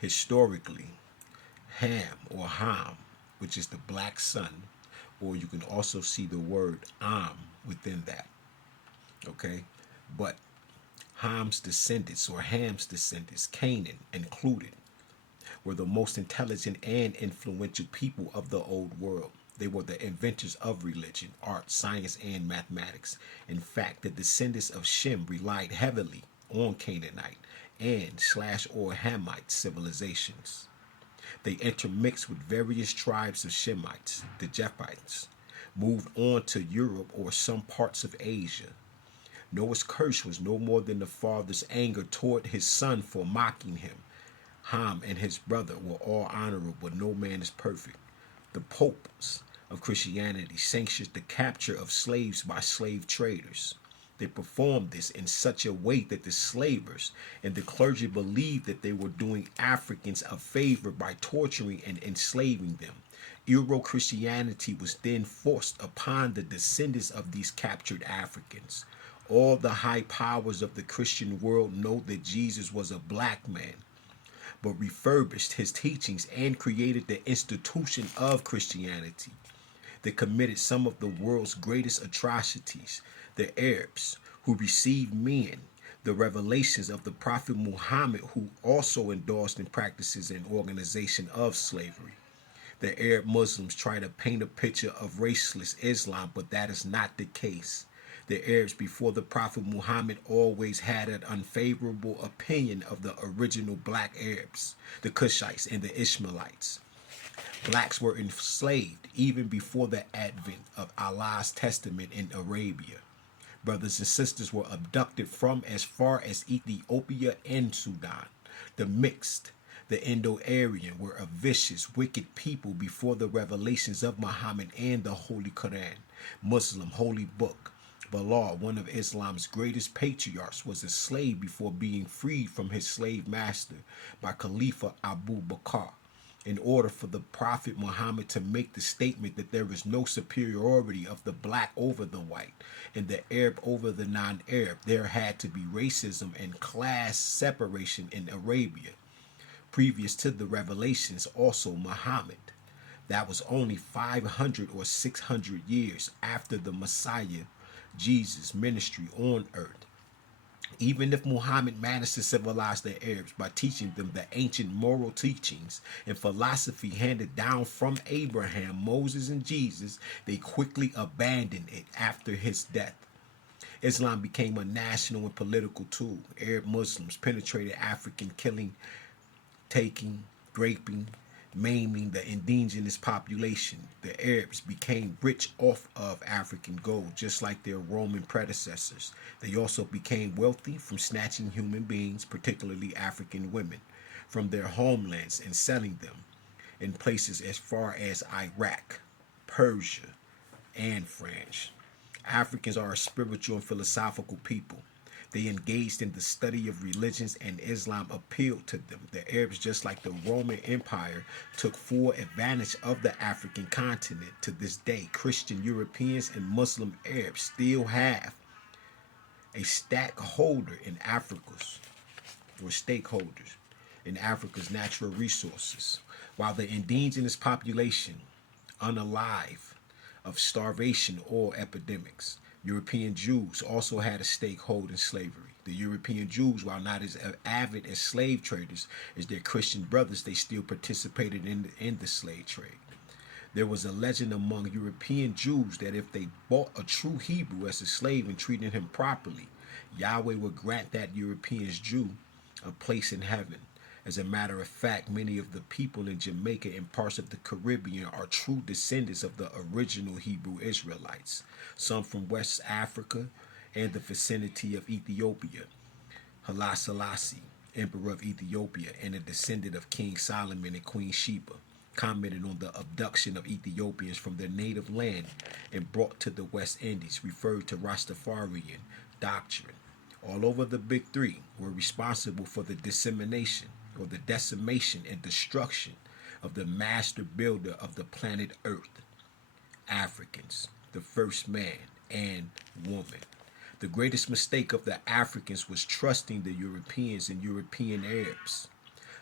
Historically, Ham or Ham, which is the black sun, or you can also see the word Am within that. Okay, but Ham's descendants, Canaan included, were the most intelligent and influential people of the old world. They were the inventors of religion, art, science, and mathematics. In fact, the descendants of Shem relied heavily on Canaanite and slash or Hamite civilizations. They intermixed with various tribes of Shemites, the Japhites, moved on to Europe or some parts of Asia. Noah's curse was no more than the father's anger toward his son for mocking him. Ham and his brother were all honorable, but no man is perfect. The popes of Christianity sanctioned the capture of slaves by slave traders. They performed this in such a way that the slavers and the clergy believed that they were doing Africans a favor by torturing and enslaving them. Euro Christianity was then forced upon the descendants of these captured Africans. All the high powers of the Christian world know that Jesus was a black man, but refurbished his teachings and created the institution of Christianity. They committed some of the world's greatest atrocities. The Arabs, who received men, the revelations of the Prophet Muhammad, who also endorsed and practices an organization of slavery. The Arab Muslims try to paint a picture of raceless Islam, but that is not the case. The Arabs before the Prophet Muhammad always had an unfavorable opinion of the original black Arabs, the Cushites and the Ishmaelites. Blacks were enslaved even before the advent of Allah's testament in Arabia. Brothers and sisters were abducted from as far as Ethiopia and Sudan. The mixed, the Indo-Aryan were a vicious, wicked people before the revelations of Muhammad and the Holy Quran, Muslim holy book. Bilal, one of Islam's greatest patriarchs, was a slave before being freed from his slave master by Khalifa Abu Bakr. In order for the Prophet Muhammad to make the statement that there is no superiority of the black over the white and the Arab over the non-Arab, there had to be racism and class separation in Arabia. Previous to the revelations, also Muhammad. That was only 500 or 600 years after the Messiah, Jesus' ministry on earth. Even if Muhammad managed to civilize the Arabs by teaching them the ancient moral teachings and philosophy handed down from Abraham, Moses, and Jesus, they quickly abandoned it after his death. Islam became a national and political tool. Arab Muslims penetrated African, killing, taking, raping, maiming the indigenous population. The Arabs became rich off of African gold, just like their Roman predecessors. They also became wealthy from snatching human beings, particularly African women, from their homelands and selling them in places as far as Iraq, Persia, and France. Africans are a spiritual and philosophical people. They engaged in the study of religions, and Islam appealed to them. The Arabs, just like the Roman Empire, took full advantage of the African continent. To this day, Christian Europeans and Muslim Arabs still have a stakeholder in Africa's, or stakeholders in Africa's natural resources, while the indigenous population unalive of starvation or epidemics. European Jews also had a stakehold in slavery. The European Jews, while not as avid as slave traders as their Christian brothers, they still participated in the slave trade. There was a legend among European Jews that if they bought a true Hebrew as a slave and treated him properly, Yahweh would grant that European Jew a place in heaven. As a matter of fact, many of the people in Jamaica and parts of the Caribbean are true descendants of the original Hebrew Israelites, some from West Africa and the vicinity of Ethiopia. Haile Selassie, Emperor of Ethiopia and a descendant of King Solomon and Queen Sheba, commented on the abduction of Ethiopians from their native land and brought to the West Indies, referred to Rastafarian doctrine. All over the Big Three were responsible for the dissemination or the decimation and destruction of the master builder of the planet Earth, Africans, the first man and woman. The greatest mistake of the Africans was trusting the Europeans and European Arabs.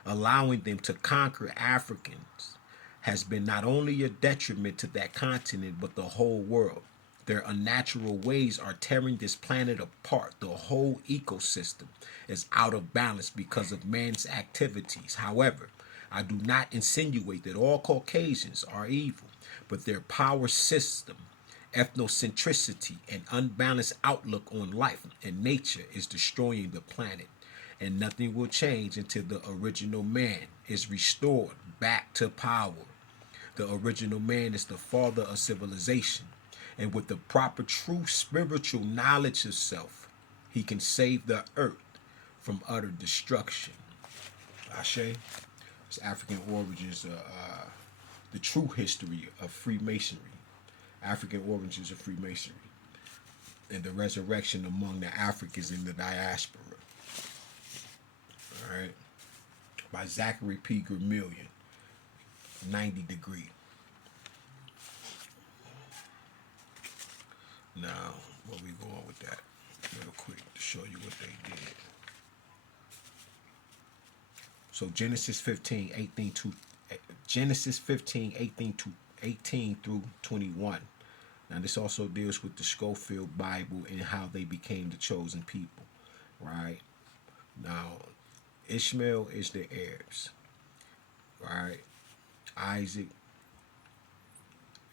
allowing them to conquer Africans has been not only a detriment to that continent but the whole world. Their unnatural ways are tearing this planet apart. The whole ecosystem is out of balance because of man's activities. However, I do not insinuate that all Caucasians are evil, but their power system, ethnocentricity, and unbalanced outlook on life and nature is destroying the planet. And nothing will change until the original man is restored back to power. The original man is the father of civilization. And with the proper true spiritual knowledge of self, he can save the earth from utter destruction. Ashe. It's African origins, the true history of Freemasonry. African origins of Freemasonry. And the resurrection among the Africans in the diaspora. All right. By Zachary P. Gramillion. 90 Degree. Now, where we going with that? Real quick to show you what they did. So Genesis 15, 18 to Genesis 15, 18 through 21. Now this also deals with the Scofield Bible and how they became the chosen people. Right? Now, Ishmael is the Arabs. Right? Isaac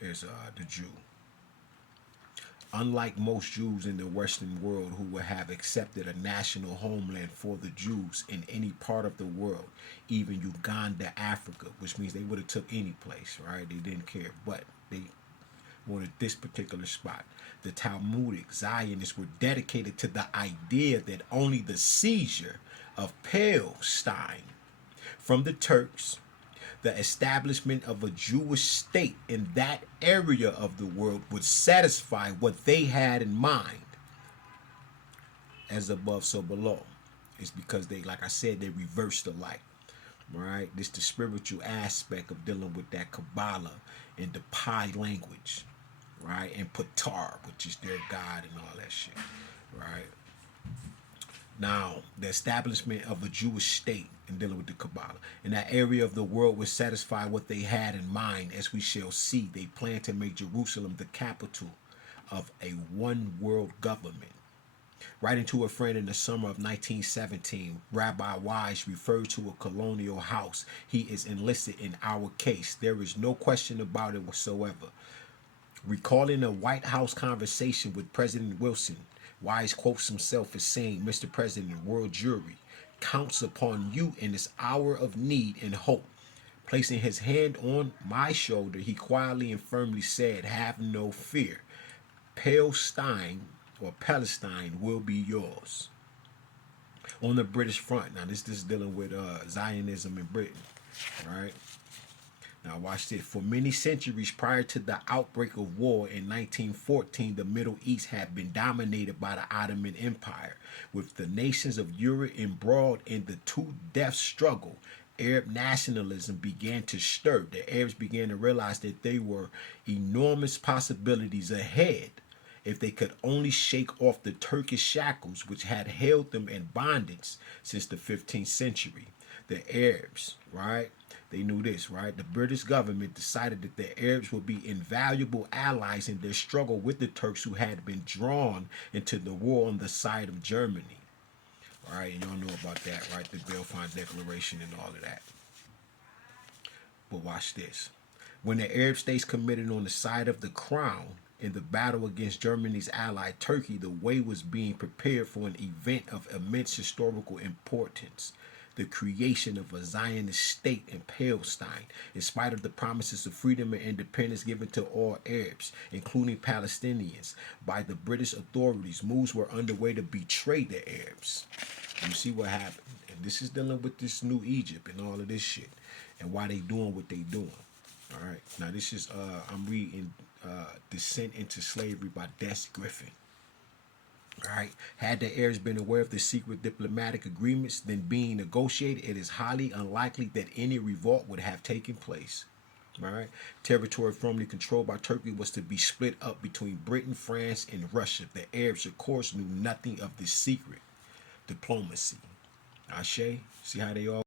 is the Jew. Unlike most Jews in the Western world who would have accepted a national homeland for the Jews in any part of the world, even Uganda, Africa, which means they would have took any place, right? They didn't care, but they wanted this particular spot. The Talmudic Zionists were dedicated to the idea that only the seizure of Palestine from the Turks, the establishment of a Jewish state in that area of the world would satisfy what they had in mind. As above, so below. It's because they, like I said, they reversed the light. Right? This the spiritual aspect of dealing with that Kabbalah and the Pi language. Right? And Ptah, which is their God and all that shit. Right? Now, the establishment of a Jewish state and dealing with the Kabbalah in that area of the world would satisfy what they had in mind. As we shall see, they plan to make Jerusalem the capital of a one world government. Writing to a friend in the summer of 1917, Rabbi Wise referred to a colonial house. He is enlisted in our case. There is no question about it whatsoever. Recalling a White House conversation with President Wilson, Wise quotes himself as saying, "Mr. President, world jury counts upon you in this hour of need and hope." Placing his hand on my shoulder, he quietly and firmly said, "Have no fear. Palestine will be yours." On the British front, now this is dealing with Zionism in Britain, right? Now watch this. For many centuries prior to the outbreak of war in 1914, the Middle East had been dominated by the Ottoman Empire. With the nations of Europe embroiled in the two-death struggle, Arab nationalism began to stir. The Arabs began to realize that there were enormous possibilities ahead if they could only shake off the Turkish shackles which had held them in bondage since the 15th century. The Arabs, right? They knew this, right? The British government decided that the Arabs would be invaluable allies in their struggle with the Turks who had been drawn into the war on the side of Germany. All right, and y'all know about that, right? The Belfort Declaration and all of that. But watch this. When the Arab states committed on the side of the crown in the battle against Germany's ally Turkey, the way was being prepared for an event of immense historical importance. The creation of a Zionist state in Palestine, in spite of the promises of freedom and independence given to all Arabs, including Palestinians, by the British authorities. Moves were underway to betray the Arabs. You see what happened. And this is dealing with this new Egypt and all of this shit and why they doing what they doing. All right. Now this is, I'm reading Descent into Slavery by Des Griffin. Right. Had the Arabs been aware of the secret diplomatic agreements then being negotiated, it is highly unlikely that any revolt would have taken place. All right. Territory formerly controlled by Turkey was to be split up between Britain, France, and Russia. The Arabs, of course, knew nothing of this secret diplomacy. Ashe, see how they all